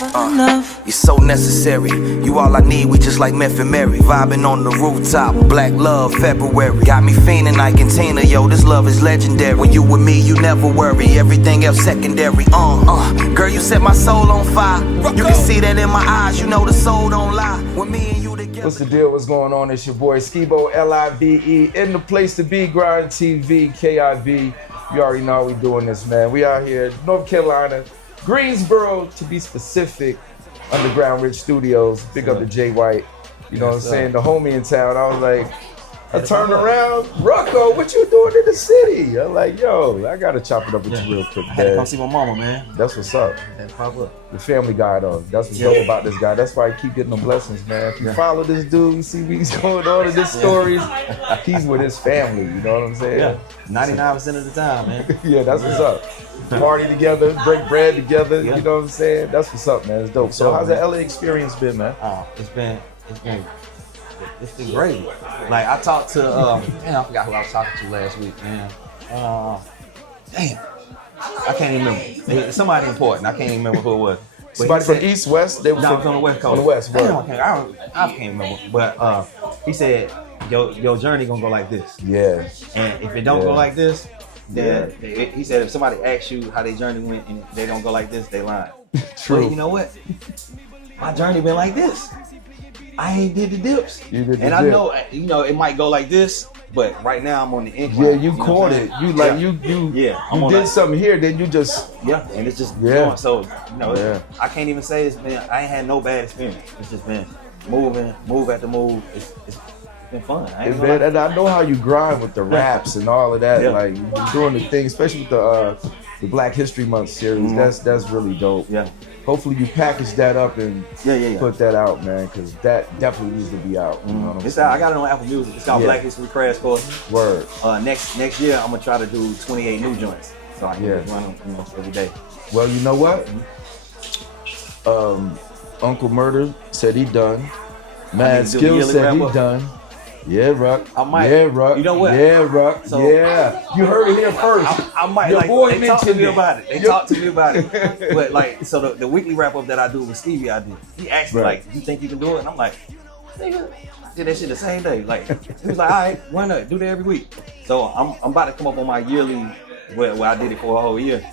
You're so necessary. You all I need, we just like Meth and Mary. Vibing on the rooftop, black love, February. Got me fiending like Tina, yo, this love is legendary. When you with me, you never worry, everything else secondary. Girl, you set my soul on fire. You can see that in my eyes, you know the soul don't lie. When me and you together. What's the deal? What's going on? It's your boy SkiboLive, in the place to be, Grind TV, KIV. You already know how we doing this, man. We out here, North Carolina, Greensboro, to be specific, Underground Rich Studios. Big up to Jay White. You know what I'm saying? The homie in town. I was like, I turned around, Rucko, what you doing in the city? I'm like, yo, I gotta chop it up with you real quick, man. I had to come see my mama, man. That's what's up. Pop up. The family guy, though. That's what's dope about this guy. That's why I keep getting them blessings, man. If you follow this dude, you see what's going on in his stories, he's with his family, you know what I'm saying? Yeah, 99% of the time, man. Yeah, that's what's up. Party together, break bread together, you know what I'm saying? That's what's up, man. It's dope. So how's the LA experience been, man? It's been great. Like I talked to man, I forgot who I was talking to last week, man. Damn, I can't even remember. It was somebody important. I can't even remember who it was. But somebody from East, West? They were from the West Coast. On the West, damn, I can't remember. But he said your journey gonna go like this. Yeah. And if it don't go like this, then he said if somebody asks you how their journey went and they don't go like this, they lying. True. But you know what? My journey been like this. I ain't did the dips. You did the and I know, you know, it might go like this, but right now I'm on the incline. Yeah, you caught it. You like you did something here, then you just and it's just going. So you know, I can't even say it's been. I ain't had no bad experience. It's just been move after move. It's been fun. And I know how you grind with the raps and all of that. Like you're doing the thing, especially with the Black History Month series. That's really dope. Yeah. Hopefully you package that up and put that out, man, because that definitely needs to be out. You know what I'm it's saying? out. I got it on Apple Music. It's called Black History Crash Course. Word. Next year I'm gonna try to do 28 new joints, so I can just run them every day. Well, you know what? Uncle Murder said he done. Mad Skill said he done. Yeah, Ruck. I might. Yeah, Ruck. You know what? Yeah, Ruck. So, you heard it here first. I might. Your like, boy they talked to me mentioned about it. They talked to me about it. But like, so the weekly wrap up that I do with Stevie, I do. He asked me like, "You think you can do it?" And I'm like, "Nigga, I did that shit the same day." Like, he was like, "All right, why not? Do that every week." So I'm about to come up on my yearly where I did it for a whole year.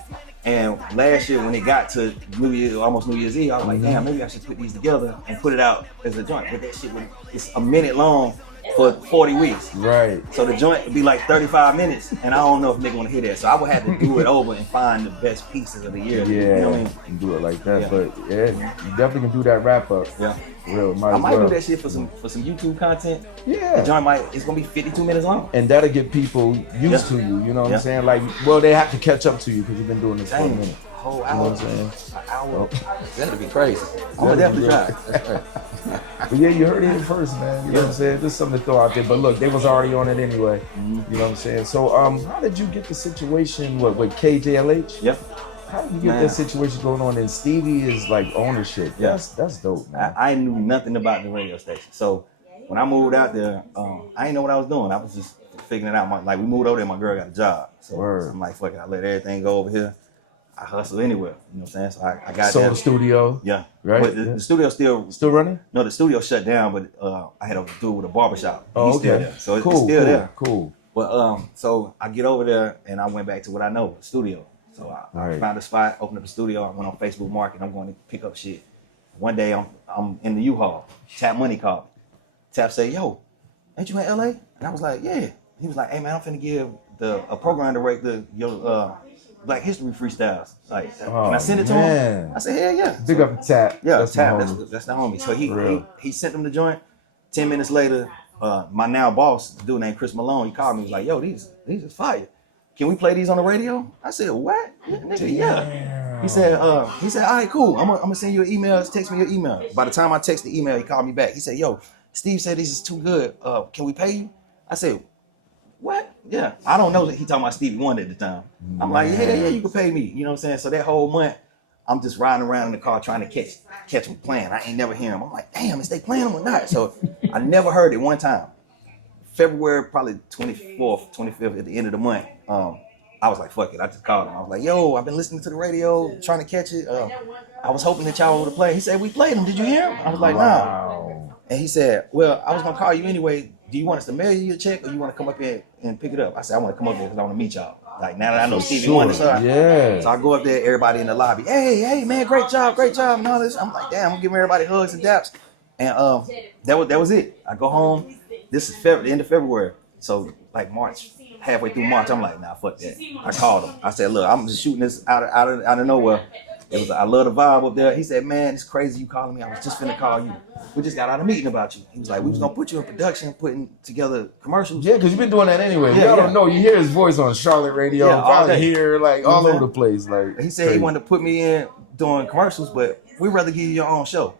And last year when it got to New Year's, almost New Year's Eve, I was like, "Damn, maybe I should put these together and put it out as a joint." But that shit it's a minute long. For 40 weeks. Right. So the joint would be like 35 minutes, and I don't know if nigga want to hear that. So I would have to do it over and find the best pieces of the year. Yeah, you know what I mean? You do it like that. But you definitely can do that wrap up. Yeah. Real, I might do that shit for some YouTube content. Yeah. The joint it's gonna be 52 minutes long. And that'll get people used to you, you know what I'm saying? Like, well, they have to catch up to you because you've been doing this for a minute. Whole hour. You know what I'm saying? An hour. That'd be crazy. I'm gonna definitely try. But yeah, you heard it here first, man. You know what I'm saying? Just something to throw out there. But look, they was already on it anyway. You know what I'm saying? So how did you get the situation with KJLH? Yeah. How did you get that situation going on? And Stevie is like ownership. Yeah. That's dope, man. I knew nothing about the radio station. So when I moved out there, I didn't know what I was doing. I was just figuring it out. Like we moved over there, my girl got a job. So I'm like, fuck it, I let everything go over here. I hustle anywhere, you know what I'm saying? So I got the studio. Yeah. Right. But the studio still running? No, the studio shut down, but I had to do it with a barbershop. Oh, He's still there. So it's still there. Cool. But so I get over there and I went back to what I know, the studio. So I found a spot, opened up a studio, I went on Facebook Market, I'm going to pick up shit. One day I'm in the U-Haul. Tap Money called me. Tap said, "Yo, ain't you in LA?" And I was like, "Yeah." He was like, "Hey man, I'm finna give a program to rate your Black History freestyles. Like, can I send it to him?" I said, "Hell yeah." Big up Tap. Yeah, Tap. That's the homie. So he sent them the joint. 10 minutes later, my now boss, a dude named Chris Malone, he called me. He was like, "Yo, these is fire. Can we play these on the radio?" I said, "What?" Nigga, yeah. He said, "All right, cool. I'm gonna send you an email. Text me your email." By the time I text the email, he called me back. He said, "Yo, Steve said this is too good. Can we pay you?" I said, "What?" Yeah. I don't know that he talking about Stevie Wonder at the time. I'm like, yeah, you can pay me. You know what I'm saying? So that whole month, I'm just riding around in the car trying to catch him playing. I ain't never hear him. I'm like, damn, is they playing him or not? So I never heard it one time. February, probably 24th, 25th, at the end of the month, I was like, fuck it. I just called him. I was like, "Yo, I've been listening to the radio, trying to catch it. I I was hoping that y'all would have played. He said, we played him. Did you hear him? I was like, nah. And he said, well, I was going to call you anyway. Do you want us to mail you a check or you want to come up here and pick it up? I said, I want to come up here because I want to meet y'all. Like, now that I know Stevie Wonder, so I go up there, everybody in the lobby, hey, man, great job, and all this. I'm like, damn, I'm giving everybody hugs and daps. And that was it. I go home. This is the end of February. So, like March, halfway through March, I'm like, nah, fuck that. I called him. I said, look, I'm just shooting this out of nowhere. I love the vibe up there. He said, man, it's crazy you calling me. I was just finna call you. We just got out of meeting about you. He was like, we was gonna put you in production, putting together commercials. Yeah, because you've been doing that anyway. Y'all don't know. You hear his voice on Charlotte radio, probably here, like all over the place. Like he said he wanted to put me in doing commercials, but we'd rather give you your own show.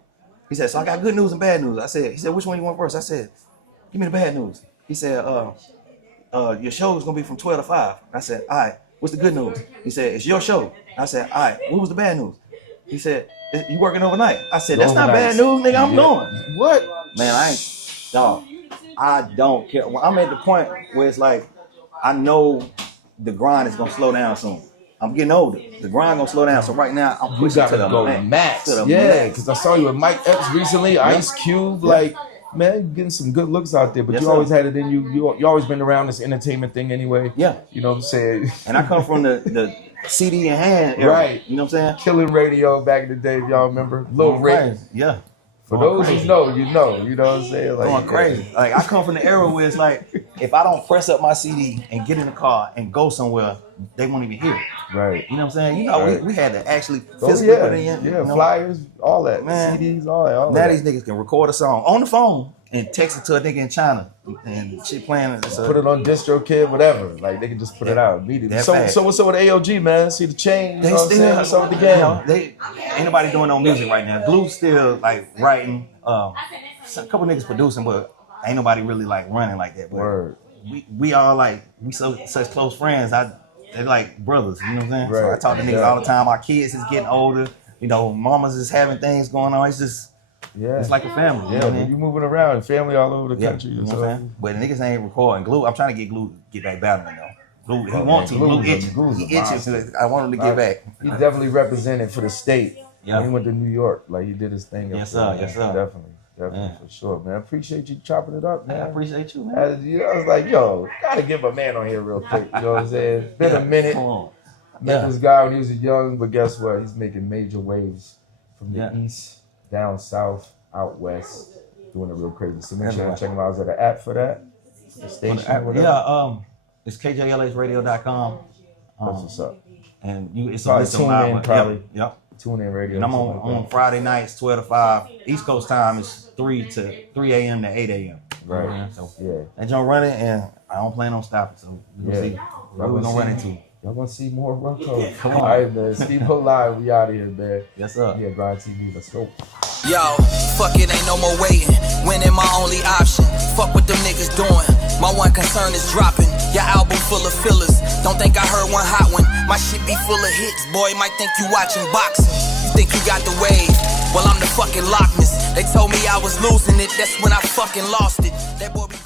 He said, so I got good news and bad news. He said, which one you want first? I said, give me the bad news. He said, your show is gonna be from 12 to 5. I said, all right, what's the good news? He said, it's your show. I said, all right, what was the bad news? He said, you working overnight? I said, that's not bad news, nigga, I'm going. What? Man, I don't care. Well, I'm at the point where it's like, I know the grind is gonna slow down soon. I'm getting older. The grind gonna slow down. So right now, I'm pushing to the max. Yeah, because I saw you with Mike Epps recently, Ice Cube, like, man, you're getting some good looks out there, but you always had it in you. You always been around this entertainment thing anyway. Yeah. You know what I'm saying? And I come from the CD in hand era. Right. You know what I'm saying? Killing radio back in the day, if y'all remember. Lil Rick. Yeah. For those who know, you know what I'm saying? Like, going crazy. Like, I come from the era where it's like, if I don't press up my CD and get in the car and go somewhere, they won't even hear it. Right. You know what I'm saying? You know, we had to actually physically put it in. Yeah, you know? flyers, all that. Man, CDs, all that. Now these niggas can record a song on the phone and text it to a nigga in China and shit playing. Put it on DistroKid, whatever. Like, they can just put it out immediately. So what's up with AOG, man? See the change? They still, what's up with the game? Ain't nobody doing no music right now. Glue's still like writing. A couple niggas producing, but ain't nobody really like running like that. But Word. We all like such close friends. They're like brothers. You know what I'm saying? Right. So I talk to niggas all the time. Our kids is getting older. You know, mamas is having things going on. It's just. Yeah. It's like a family. Yeah, you moving around, family all over the country. You know what I'm saying? But the niggas ain't recording. Glue, I'm trying to get Glue to get back battling though. Glue, he wants to. Glue itches. He itches. I want him to get back. He definitely represented for the state. Yeah. He went to New York. Like, he did his thing. Yes, sir. Yes, sir. Definitely, for sure, man. Appreciate you chopping it up, man. I appreciate you, man. I was like, yo, gotta give a man on here real quick. You know what I'm saying? It's been a minute. Come on. Met this guy when he was young, but guess what? He's making major waves from the east, down south, out west, doing it real crazy. So make sure you check him out. Is there an app for that? The station? It's kjlsradio.com. That's what's up. And it's probably tune in, probably. Yep. Tune in radio. And I'm on Friday nights, 12 to 5. East Coast time is 3 a.m. to 8 a.m. Right. So yeah. And John running, and I don't plan on stopping. So we'll see what we're gonna run into. Y'all gonna see more Ruckus. Come on. All right, man. SkiboLive, we out of here, man. Yes, sir. Yeah, Grind TV. Let's go. Yo, fuck it, ain't no more waiting. Winning my only option. Fuck what them niggas doing. My one concern is dropping. Your album full of fillers. Don't think I heard one hot one. My shit be full of hits. Boy, might think you watching boxing. You think you got the wave? Well, I'm the fucking Loch Ness. They told me I was losing it. That's when I fucking lost it. That boy be